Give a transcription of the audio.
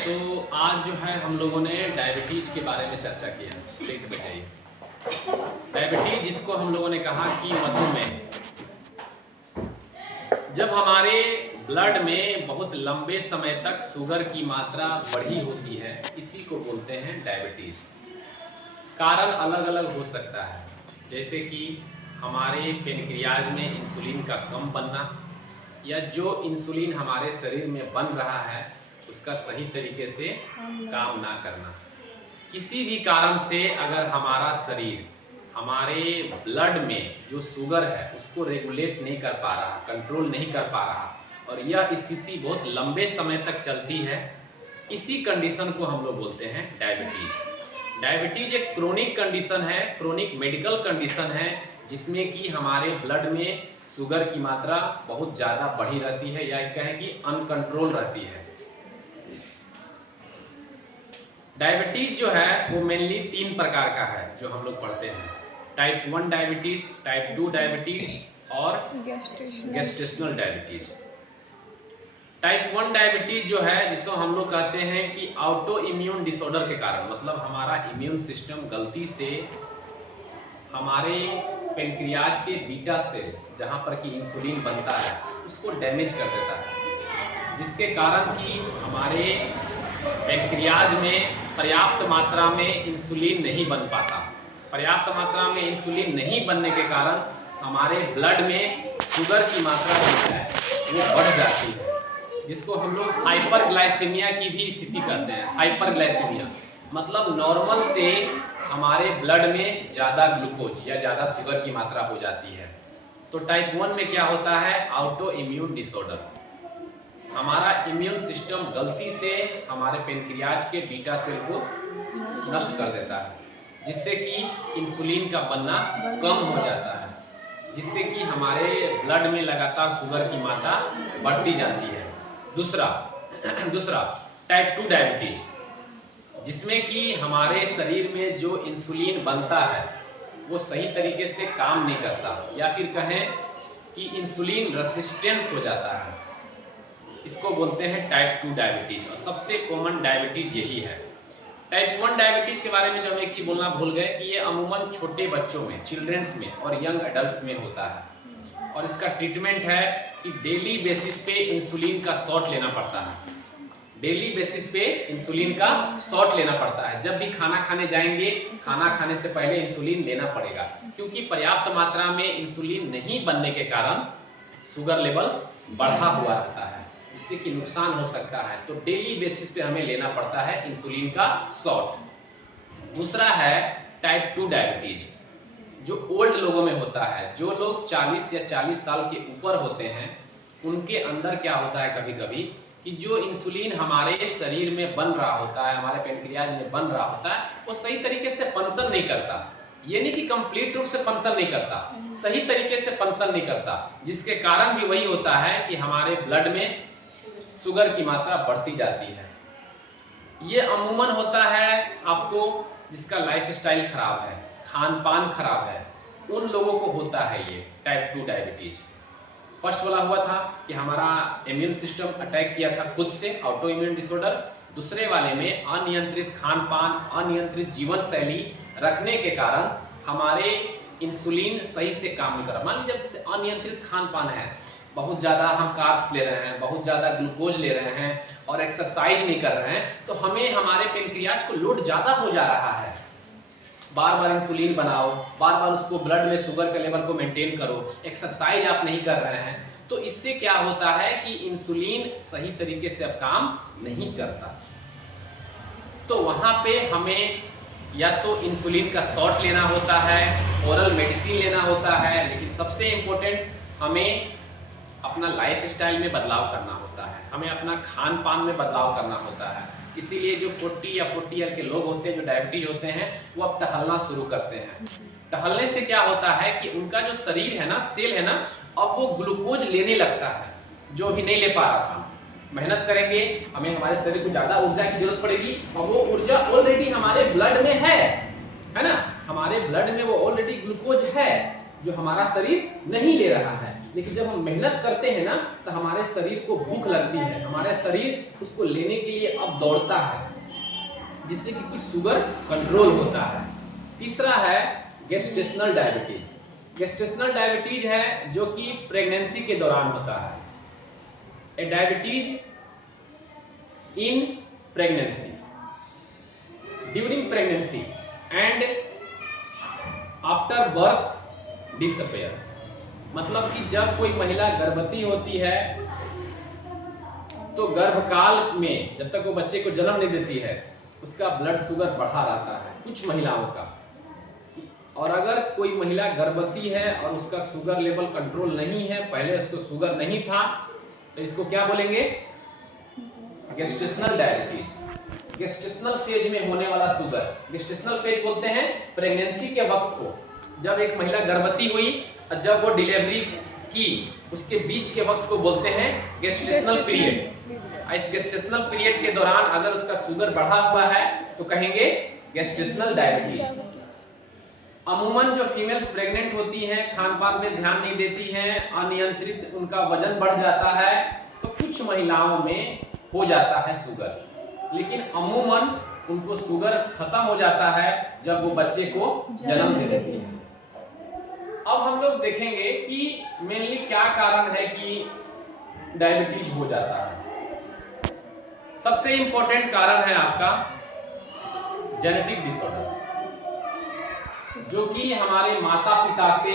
तो आज जो है हम लोगों ने डायबिटीज़ के बारे में चर्चा किया। सही से बताइए, डायबिटीज़ जिसको हम लोगों ने कहा कि मधुमेह, जब हमारे ब्लड में बहुत लंबे समय तक शुगर की मात्रा बढ़ी होती है, इसी को बोलते हैं डायबिटीज़। कारण अलग अलग हो सकता है, जैसे कि हमारे पेनक्रियाज में इंसुलिन का कम बनना, या जो इंसुलिन हमारे शरीर में बन रहा है उसका सही तरीके से काम ना करना। किसी भी कारण से अगर हमारा शरीर हमारे ब्लड में जो शुगर है उसको रेगुलेट नहीं कर पा रहा, कंट्रोल नहीं कर पा रहा, और यह स्थिति बहुत लंबे समय तक चलती है, इसी कंडीशन को हम लोग बोलते हैं डायबिटीज। डायबिटीज एक क्रोनिक कंडीशन है, क्रोनिक मेडिकल कंडीशन है, जिसमें कि हमारे ब्लड में शुगर की मात्रा बहुत ज़्यादा बढ़ी रहती है, या कहें कि अनकंट्रोल रहती है। डायबिटीज जो है वो मेनली 3 प्रकार का है जो हम लोग पढ़ते हैं। टाइप 1 डायबिटीज, टाइप 2 डायबिटीज और गेस्टेशनल डायबिटीज। टाइप 1 डायबिटीज जो है, जिसको हम लोग कहते हैं कि ऑटो इम्यून डिसऑर्डर के कारण, मतलब हमारा इम्यून सिस्टम गलती से हमारे पेनक्रियाज के बीटा सेल जहाँ पर कि इंसुलिन बनता है उसको डैमेज कर देता है, जिसके कारण कि हमारे पेनक्रियाज में पर्याप्त मात्रा में इंसुलिन नहीं बन पाता। पर्याप्त मात्रा में इंसुलिन नहीं बनने के कारण हमारे ब्लड में शुगर की मात्रा जो है वो बढ़ जाती है, जिसको हम लोग हाइपरग्लाइसेमिया की भी स्थिति कहते हैं। हाइपरग्लाइसेमिया मतलब नॉर्मल से हमारे ब्लड में ज़्यादा ग्लूकोज या ज़्यादा शुगर की मात्रा हो जाती है। तो टाइप 1 में क्या होता है? Auto immune disorder. हमारा इम्यून सिस्टम गलती से हमारे पेनक्रियाज के बीटा सेल को नष्ट कर देता है, जिससे कि इंसुलिन का बनना कम हो जाता है, जिससे कि हमारे ब्लड में लगातार शुगर की मात्रा बढ़ती जाती है। दूसरा टाइप 2 डायबिटीज, जिसमें कि हमारे शरीर में जो इंसुलिन बनता है वो सही तरीके से काम नहीं करता, या फिर कहें कि इंसुलिन रेसिस्टेंस हो जाता है। इसको बोलते हैं टाइप 2 डायबिटीज, और सबसे कॉमन डायबिटीज यही है। टाइप 1 डायबिटीज के बारे में जो हम एक चीज़ बोलना भूल गए कि ये अमूमन छोटे बच्चों में, चिल्ड्रंस में और यंग एडल्ट्स में होता है, और इसका ट्रीटमेंट है कि डेली बेसिस पे इंसुलिन का शॉट लेना पड़ता है। डेली बेसिस पे इंसुलिन का शॉट लेना पड़ता है। जब भी खाना खाने जाएंगे, खाना खाने से पहले इंसुलिन लेना पड़ेगा, क्योंकि पर्याप्त मात्रा में इंसुलिन नहीं बनने के कारण शुगर लेवल बढ़ा हुआ रहता है, जिससे कि नुकसान हो सकता है। तो डेली बेसिस पे हमें लेना पड़ता है इंसुलिन का शॉट। दूसरा है टाइप 2 डायबिटीज, जो ओल्ड लोगों में होता है। जो लोग 40 या 40 साल के ऊपर होते हैं, उनके अंदर क्या होता है कभी कभी कि जो इंसुलिन हमारे शरीर में बन रहा होता है, हमारे पेनक्रियाज में बन रहा होता है, वो सही तरीके से फंक्शन नहीं करता। ये नहीं कि कंप्लीट रूप से फंक्शन नहीं करता, सही तरीके से फंक्शन नहीं करता, जिसके कारण भी वही होता है कि हमारे ब्लड में शुगर की मात्रा बढ़ती जाती है। ये अमूमन होता है आपको जिसका लाइफस्टाइल खराब है, खान पान खराब है, उन लोगों को होता है ये टाइप 2 डायबिटीज। फर्स्ट वाला हुआ था कि हमारा इम्यून सिस्टम अटैक किया था खुद से, ऑटो इम्यून डिसऑर्डर। दूसरे वाले में अनियंत्रित खान पान, अनियंत्रित जीवन शैली रखने के कारण हमारे इंसुलिन सही से काम नहीं कर रहा। मान लीजिए जब अनियंत्रित खान पान है, बहुत ज़्यादा हम कार्ब्स ले रहे हैं, बहुत ज़्यादा ग्लूकोज ले रहे हैं और एक्सरसाइज नहीं कर रहे हैं, तो हमें हमारे पेनक्रियाज को लोड ज़्यादा हो जा रहा है। बार बार इंसुलिन बनाओ, बार बार उसको ब्लड में शुगर के लेवल को मेंटेन करो, एक्सरसाइज आप नहीं कर रहे हैं, तो इससे क्या होता है कि इंसुलिन सही तरीके से अब काम नहीं करता। तो वहाँ पे हमें या तो इंसुलिन का शॉट लेना होता है, ओरल मेडिसिन लेना होता है, लेकिन सबसे इम्पोर्टेंट हमें अपना लाइफस्टाइल में बदलाव करना होता है, हमें अपना खान पान में बदलाव करना होता है। इसीलिए जो 40 या 40 ईयर के लोग होते हैं, जो डायबिटीज होते हैं, वो अब टहलना शुरू करते हैं। टहलने से क्या होता है कि उनका जो शरीर है ना, सेल है ना, अब वो ग्लूकोज लेने लगता है, जो अभी नहीं ले पा रहा था। मेहनत करेंगे, हमें हमारे शरीर को ज़्यादा ऊर्जा की जरूरत पड़ेगी, और वो ऊर्जा ऑलरेडी हमारे ब्लड में है ना, हमारे ब्लड में वो ऑलरेडी ग्लूकोज है जो हमारा शरीर नहीं ले रहा है। लेकिन जब हम मेहनत करते हैं ना तो हमारे शरीर को भूख लगती है, हमारा शरीर उसको लेने के लिए अब दौड़ता है, जिससे कि कुछ शुगर कंट्रोल होता है। तीसरा है गेस्टेशनल डायबिटीज। गेस्टेशनल डायबिटीज है जो कि प्रेगनेंसी के दौरान होता है। A diabetes in pregnancy, during pregnancy and after birth disappear. मतलब कि जब कोई महिला गर्भवती होती है तो गर्भकाल में जब तक वो बच्चे को जन्म नहीं देती है उसका ब्लड शुगर बढ़ा रहता है कुछ महिलाओं का। और अगर कोई महिला गर्भवती है और उसका शुगर लेवल कंट्रोल नहीं है, पहले उसको शुगर नहीं था, तो इसको क्या बोलेंगे? Gestational diabetes. गेस्टेशनल फेज में होने वाला शुगर, गेस्टेशनल फेज बोलते हैं प्रेगनेंसी के वक्त को, जब एक महिला गर्भवती हुई और जब वो डिलीवरी की उसके बीच के वक्त को बोलते हैं गेस्टेशनल पीरियड। इस गेस्टेशनल पीरियड के दौरान अगर उसका शुगर बढ़ा हुआ है तो कहेंगे गेस्टेशनल डायबिटीज। अमूमन जो फीमेल्स प्रेग्नेंट होती हैं खान पान में ध्यान नहीं देती हैं, अनियंत्रित उनका वजन बढ़ जाता है, तो कुछ महिलाओं में हो जाता है शुगर, लेकिन अमूमन उनको शुगर खत्म हो जाता है जब वो बच्चे को जन्म दे देती है। अब हम लोग देखेंगे कि मेनली क्या कारण है कि डायबिटीज हो जाता है। सबसे इंपॉर्टेंट कारण है आपका जेनेटिक डिसऑर्डर, जो कि हमारे माता पिता से